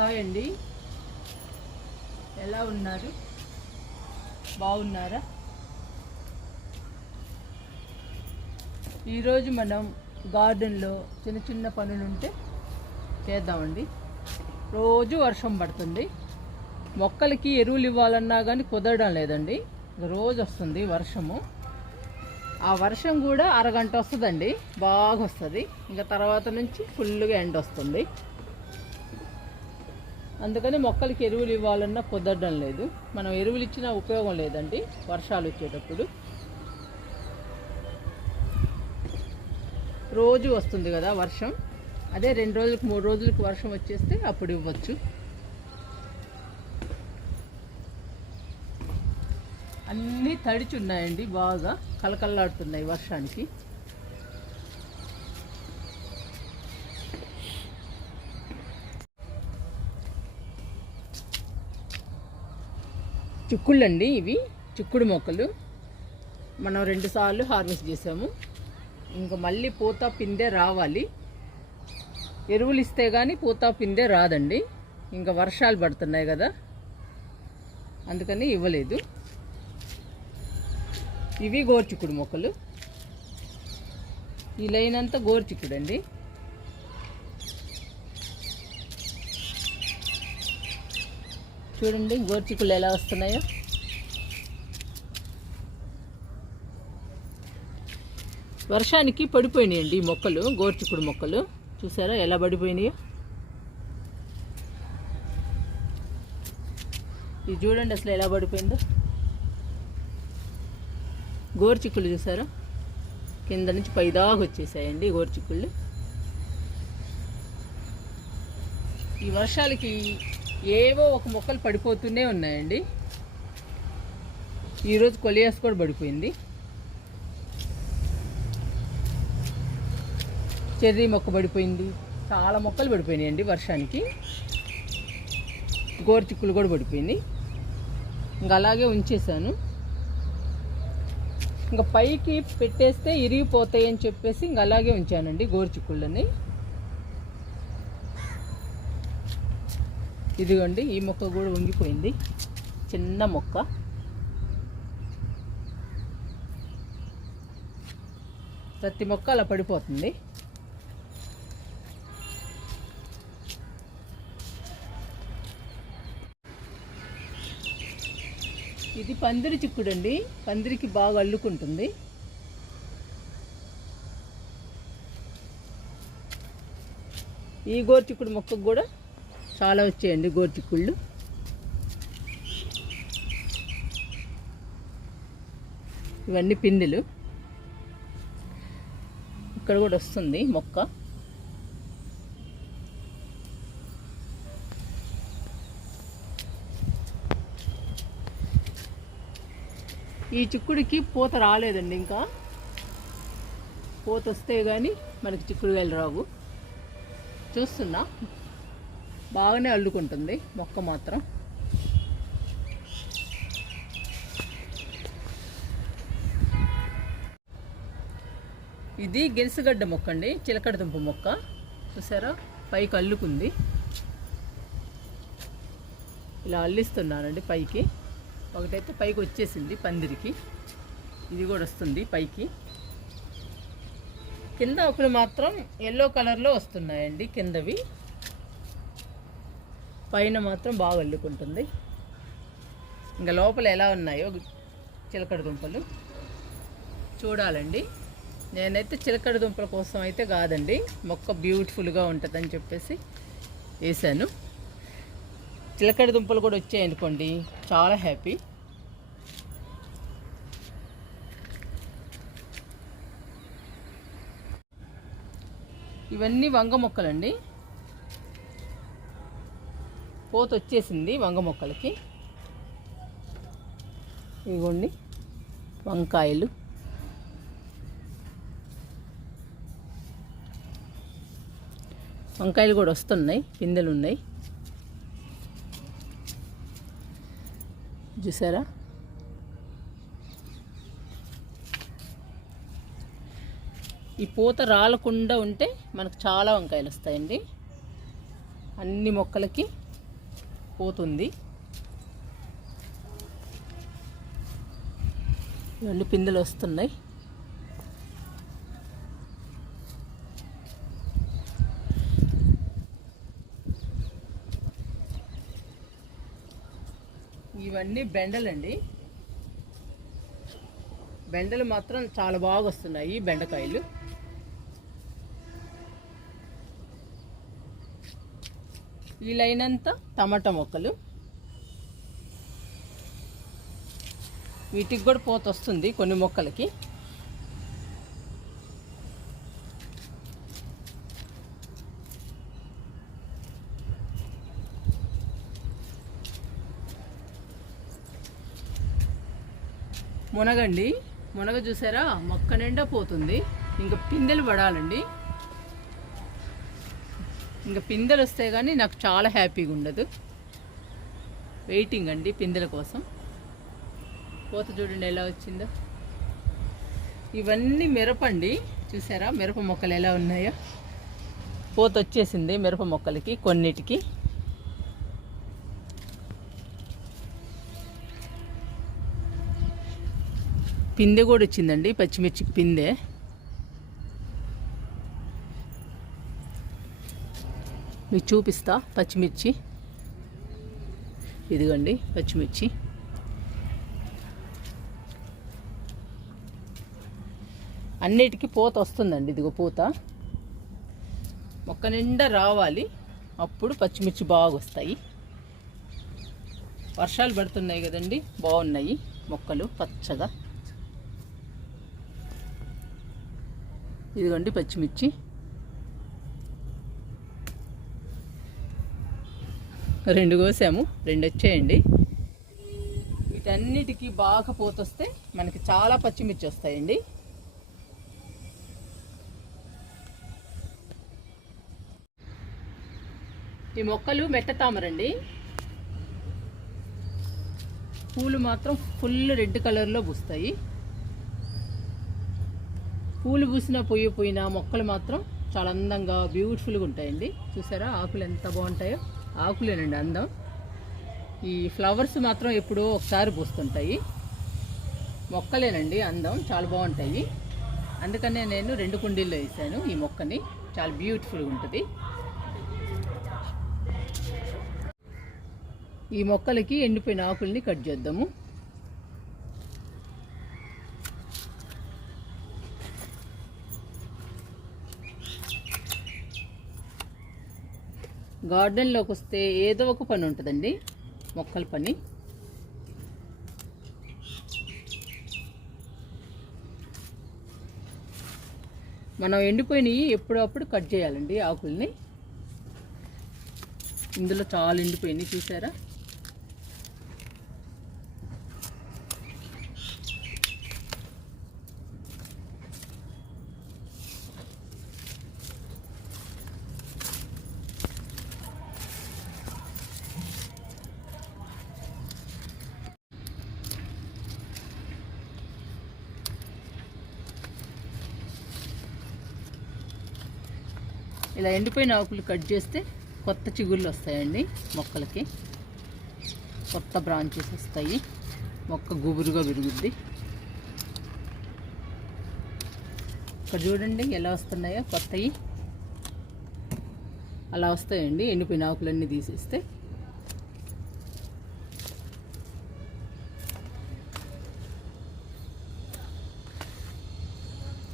Hi అండి. ఎలా ఉన్నారు? బాగున్నారా? ఈరోజు మనం గార్డెన్లో చిన్న చిన్న పనులు ఉంటే చేద్దామండి. రోజు వర్షం పడుతుంది. మొక్కలకి ఎరువులు ఇవ్వాలన్నా కానీ కుదరడం లేదండి. రోజు వస్తుంది వర్షము. ఆ వర్షం కూడా అరగంట వస్తుందండి. బాగా వస్తుంది ఇంకా తర్వాత నుంచి ఫుల్గా ఎండ వస్తుంది అందుకని మొక్కలకి ఎరువులు ఇవ్వాలన్నా కుదరడం లేదు. మనం ఎరువులు ఇచ్చినా ఉపయోగం లేదండి. వర్షాలు వచ్చేటప్పుడు. రోజు వస్తుంది కదా వర్షం. అదే రెండు రోజులకు మూడు రోజులకు వర్షం వచ్చేస్తే అప్పుడు ఇవ్వచ్చు. అన్నీ తడిచి ఉన్నాయండి బాగా. కలకల్లాడుతున్నాయి వర్షానికి. చిక్కుళ్ళండి ఇవి చిక్కుడు మొక్కలు. మనం రెండుసార్లు హార్వెస్ట్ చేసాము. ఇంకా మళ్ళీ పూత పిందె రావాలి. ఎరువులు ఇస్తే కానీ పూత పిందె రాదండి. ఇంకా వర్షాలు పడుతున్నాయి కదా. అందుకని ఇవ్వలేదు. ఇవి గోర్చిక్కుడు మొక్కలు. ఈ లైన్ అంతా గోర్చిక్కుడు అండి చూడండి గోర్చికులు ఎలా వస్తున్నాయో. వర్షానికి పడిపోయినాయండి ఈ మొక్కలు గోర్చికుడు మొక్కలు. చూసారా ఎలా పడిపోయినాయో? ఇది చూడండి అసలు ఎలా పడిపోయిందో. గోర్చిక్కులు చూసారా? కింద నుంచి పైదాగా వచ్చేసాయండి గోర్చిక్కుళ్ళు ఈ వర్షాలకి ఏవో ఒక మొక్కలు పడిపోతూనే ఉన్నాయండి. ఈరోజు కొలియాస్ కూడా పడిపోయింది. చెర్రీ మొక్క పడిపోయింది. చాలా మొక్కలు పడిపోయినాయండి వర్షానికి. గోరుచిక్కులు కూడా పడిపోయింది ఇంకా అలాగే ఉంచేసాను ఇంకా పైకి పెట్టేస్తే ఇరిగిపోతాయి అని చెప్పేసి ఇంకా అలాగే ఉంచానండి గోరుచిక్కుళ్ళని. ఇదిగోండి ఈ మొక్క కూడా వంగిపోయింది. చిన్న మొక్క. ప్రతి మొక్క అలా పడిపోతుంది. ఇది పందిరి చిక్కుడండి. పందిరికి బాగా అల్లుకుంటుంది. ఈ గోరు చిక్కుడు మొక్కకు కూడా చాలా వచ్చాయండి గోర్చిక్కుళ్ళు ఇవన్నీ పిందెలు. ఇక్కడ కూడా వస్తుంది మొక్క. ఈ చిక్కుడికి పూత రాలేదండి ఇంకా. పూత వస్తే కానీ మనకి చిక్కుడుకాయలు రావు. చూస్తున్నా. బాగానే అల్లుకుంటుంది మొక్క మాత్రం. ఇది గెలిసిగడ్డ మొక్క అండి చిలకడ దుంప మొక్క. చూసారా? పైకి అల్లుకుంది. ఇలా అల్లిస్తున్నానండి పైకి. ఒకటైతే పైకి వచ్చేసింది పందిరికి. ఇది కూడా వస్తుంది పైకి. కింద ఒకటి మాత్రం ఎల్లో కలర్లో వస్తున్నాయండి కిందవి. పైన మాత్రం బాగా అల్లుకుంటుంది. ఇంకా లోపల ఎలా ఉన్నాయో చిలకడ దుంపలు. చూడాలండి. నేనైతే చిలకడ దుంపల కోసం అయితే కాదండి. మొక్క బ్యూటిఫుల్గా ఉంటుందని చెప్పేసి వేసాను చిలకడ దుంపలు కూడా వచ్చాయనుకోండి చాలా హ్యాపీ. ఇవన్నీ వంగ మొక్కలండి. పోత వచ్చేసింది వంగ మొక్కలకి. ఇదిగోండి వంకాయలు. వంకాయలు కూడా వస్తున్నాయి పిందెలు ఉన్నాయి చూసారా? ఈ పూత రాలకుండా ఉంటే మనకు చాలా వంకాయలు వస్తాయండి. అన్ని మొక్కలకి పోతుంది. ఇవన్నీ పిందెలు వస్తున్నాయి. ఇవన్నీ బెండలండి. బెండలు మాత్రం చాలా బాగా వస్తున్నాయి బెండకాయలు. వీలైనంత టమాటా మొక్కలు. వీటికి కూడా పోత వస్తుంది కొన్ని మొక్కలకి. మునగండి. మునగ చూసారా? మొక్క నిండా పోతుంది. ఇంకా పిందెలు పడాలండి. ఇంకా పిందెలు వస్తే కానీ నాకు చాలా హ్యాపీగా ఉండదు. వెయిటింగ్ అండి పిందెల కోసం. పోత చూడండి ఎలా వచ్చిందో. ఇవన్నీ మిరపండి చూసారా? మిరప మొక్కలు ఎలా ఉన్నాయో. పోత వచ్చేసింది మిరప మొక్కలకి కొన్నిటికి. పిందె కూడా వచ్చిందండి పచ్చిమిర్చికి పిందె. మీకు చూపిస్తా పచ్చిమిర్చి. ఇదిగోండి పచ్చిమిర్చి. అన్నిటికీ పూత వస్తుందండి ఇదిగో పూత. మొక్క నిండా రావాలి అప్పుడు పచ్చిమిర్చి బాగా వస్తాయి. వర్షాలు పడుతున్నాయి కదండి బాగున్నాయి మొక్కలు పచ్చగా. ఇదిగోండి పచ్చిమిర్చి. రెండు కోసాము రెండు వచ్చేయండి. వీటన్నిటికీ బాగా పోతొస్తే మనకి చాలా పచ్చిమిర్చి వస్తాయండి. ఈ మొక్కలు మెట్ట తామరండి. పూలు మాత్రం ఫుల్ రెడ్ కలర్లో పూస్తాయి. పూలు పూసినా పొయ్యి పోయినా మొక్కలు మాత్రం చాలా అందంగా బ్యూటిఫుల్గా ఉంటాయండి. చూసారా? ఆకులు ఎంత బాగుంటాయో. ఆకులేనండి అందం. ఈ ఫ్లవర్స్ మాత్రం ఎప్పుడో ఒకసారి పూస్తుంటాయి. మొక్కలేనండి అందం చాలా బాగుంటాయి. అందుకనే నేను రెండు కుండీల్లో వేసాను ఈ మొక్కని. చాలా బ్యూటిఫుల్గా ఉంటుంది. ఈ మొక్కలకి ఎండిపోయిన ఆకుల్ని కట్ చేద్దాము. గార్డెన్లోకి వస్తే ఏదో ఒక పని ఉంటుందండి. మొక్కల పని. మనం ఎండిపోయినవి ఎప్పుడప్పుడు కట్ చేయాలండి ఆకుల్ని. ఇందులో చాలా ఎండిపోయినాయి చూసారా? ఇలా ఎండిపోయిన ఆకులు కట్ చేస్తే కొత్త చిగుళ్ళు వస్తాయండి మొక్కలకి. కొత్త బ్రాంచెస్ వస్తాయి. మొక్క గుబురుగా పెరుగుద్ది ఇక్కడ చూడండి ఎలా వస్తున్నాయో కొత్తవి అలా వస్తాయండి. ఎండిపోయిన ఆకులన్నీ తీసేస్తే.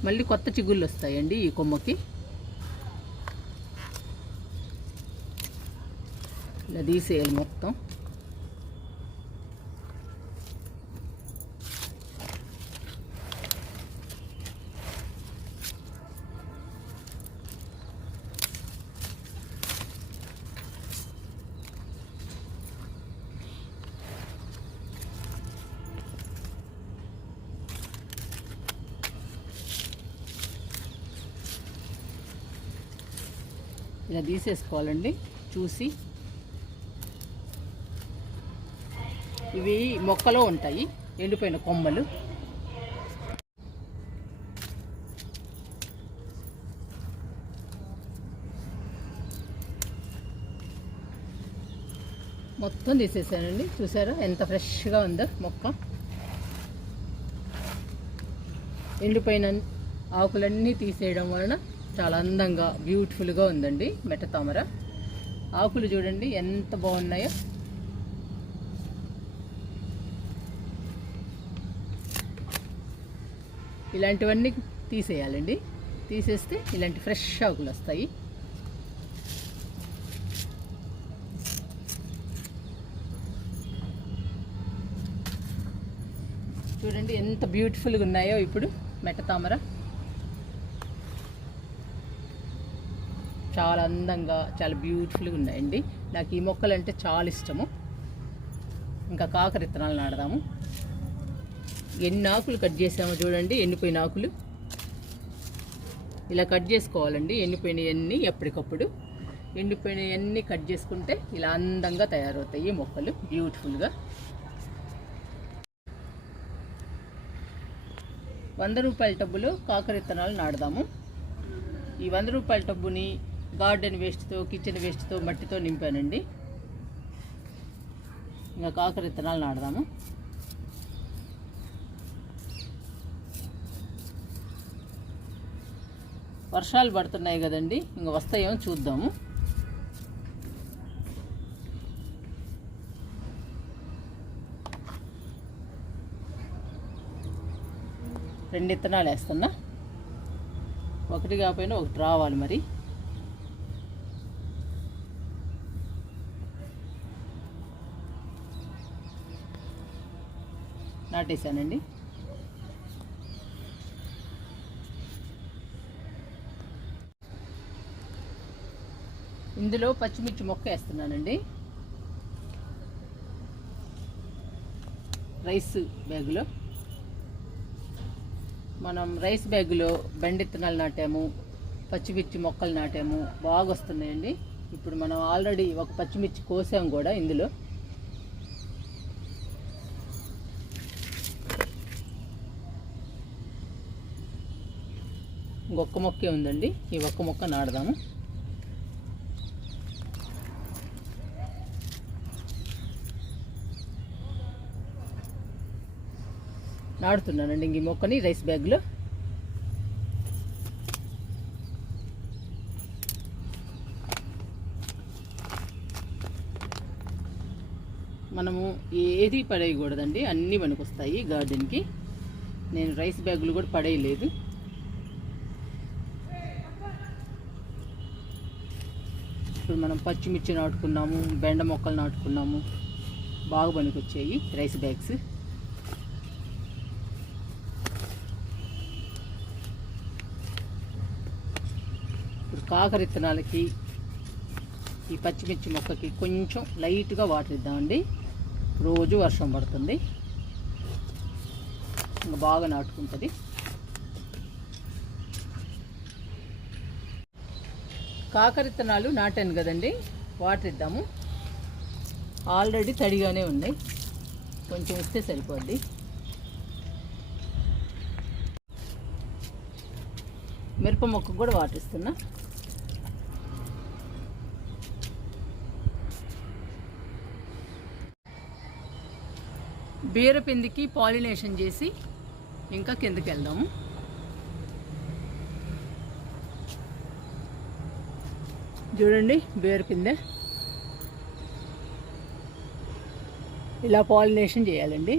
మళ్ళీ కొత్త చిగుళ్ళు వస్తాయండి ఈ కొమ్మకి. ఇట్లా తీసేయాలి మొత్తం. ఇలా తీసేసుకోవాలండి. చూసి ఇవి మొక్కలో ఉంటాయి ఎండిపోయిన కొమ్మలు. మొత్తం తీసేసానండి. చూసారా? ఎంత ఫ్రెష్గా ఉందో మొక్క. ఎండిపోయిన ఆకులన్నీ తీసేయడం వలన చాలా అందంగా బ్యూటిఫుల్గా ఉందండి మెట్ట తామర ఆకులు చూడండి ఎంత బాగున్నాయో. ఇలాంటివన్నీ తీసేయాలండి. తీసేస్తే ఇలాంటి ఫ్రెష్ ఆకులు వస్తాయి. చూడండి ఎంత బ్యూటిఫుల్గా ఉన్నాయో ఇప్పుడు మెట్ట తామర. చాలా అందంగా చాలా బ్యూటిఫుల్గా ఉన్నాయండి. నాకు ఈ మొక్కలు అంటే చాలా ఇష్టము. ఇంకా కాకర విత్తనాలు నాడదాము ఎన్ని ఆకులు కట్ చేసామో చూడండి ఎండిపోయిన ఆకులు ఇలా కట్ చేసుకోవాలండి ఎండిపోయినవన్నీ ఎప్పటికప్పుడు. ఎండిపోయినవన్నీ కట్ చేసుకుంటే ఇలా అందంగా తయారవుతాయి మొక్కలు బ్యూటిఫుల్గా. వంద రూపాయల టబ్బులో కాకర విత్తనాలు నాడదాము ఈ వంద రూపాయల టబ్బుని గార్డెన్ వేస్ట్తో కిచెన్ వేస్ట్తో మట్టితో నింపానండి. ఇంకా కాకర విత్తనాలు నాడదాము వర్షాలు పడుతున్నాయి కదండి. ఇంకా వస్తాయేమో చూద్దాము. రెండు ఇత్తనాలు వేస్తున్నా. ఒకటి కాకపోయినా ఒకటి రావాలి మరి. నాటేశానండి. ఇందులో పచ్చిమిర్చి మొక్క వేస్తున్నానండి. రైస్ బ్యాగులో. మనం రైస్ బ్యాగులో బెండిత్తనాలు నాటాము పచ్చిమిర్చి మొక్కలు నాటాము బాగా వస్తున్నాయండి ఇప్పుడు మనం ఆల్రెడీ ఒక పచ్చిమిర్చి కోసాము కూడా ఇందులో. ఇంకొక మొక్కే ఉందండి. ఈ ఒక్క మొక్క నాడదాము నాడుతున్నానండి ఈ మొక్కని రైస్ బ్యాగ్లో. మనము ఏది పడేయకూడదండి అన్నీ మనకు వస్తాయి గార్డెన్కి. నేను రైస్ బ్యాగులు కూడా పడేయలేదు. ఇప్పుడు మనం పచ్చిమిర్చి నాటుకున్నాము బెండ మొక్కలు నాటుకున్నాము బాగా పనికొచ్చాయి రైస్ బ్యాగ్స్. కాకర విత్తనాలకి ఈ పచ్చిమిర్చి మొక్కకి కొంచెం లైట్గా వాటర్ ఇద్దామండి. రోజు వర్షం పడుతుంది. ఇంకా బాగా నాటుకుంటుంది. కాకర విత్తనాలు నాటాను కదండి. వాటర్ ఇద్దాము. ఆల్రెడీ తడిగానే ఉన్నాయి. కొంచెం ఇస్తే సరిపోద్ది. మిరప మొక్కకు కూడా వాటర్ ఇస్తున్నా. బీరపిందికి పాలినేషన్ చేసి ఇంకా కిందకి వెళ్దాము చూడండి బీరపిందె. ఇలా పాలినేషన్ చేయాలండి.